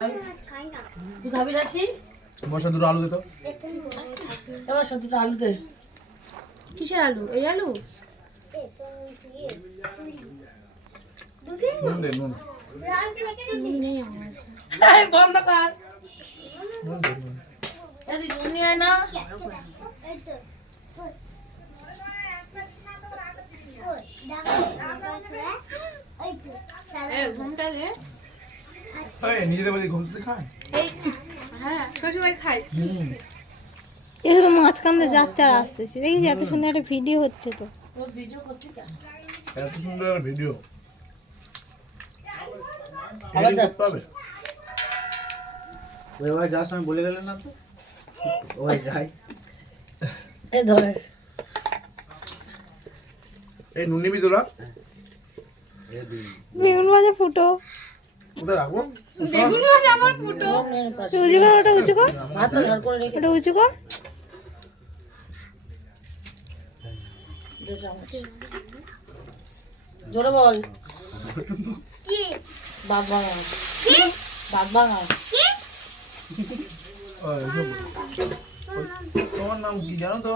তুই খাবি রাশি? মশা দুটো আলু দে তো। এবার দুটো আলু দে। কিসের আলু? এই আলু? নুন দে নুন। নেই আমার। এই বন্ধ কর। নুন দে নুন। এই নুন নিয়ে আয় না। ঘুমটা দে। এই নিজেদের বাড়ি ঘুম থেকে খায়। এই হ্যাঁ শ্বশুরবাড়ি খাই। এরকম মাঝখান দিয়ে যাচ্ছে আর আসতেছে, দেখি এত সুন্দর একটা ভিডিও হচ্ছে তো। তোর ভিডিও করছিস কেন? এত সুন্দর একটা ভিডিও। আবার এডিট করতে হবে। ওই ভাই যাওয়ার সময় বলে গেলেন না তো ওই যাই এই ধরে। এই নুন নিবি তোরা? বেগুন ভাজা ফুটো। কোথায় রাখবো? বেগুন ভাজা আমার ফুটো। উঁচু কর, ওটা উঁচু কর, ভাত ধর করে রেখে ওটা উঁচু কর। দে চামচ। জোরে বল। কি? বাপ ভাঙা। কি? বাপ ভাঙা। কি? তোমার নাম কি জানো তো?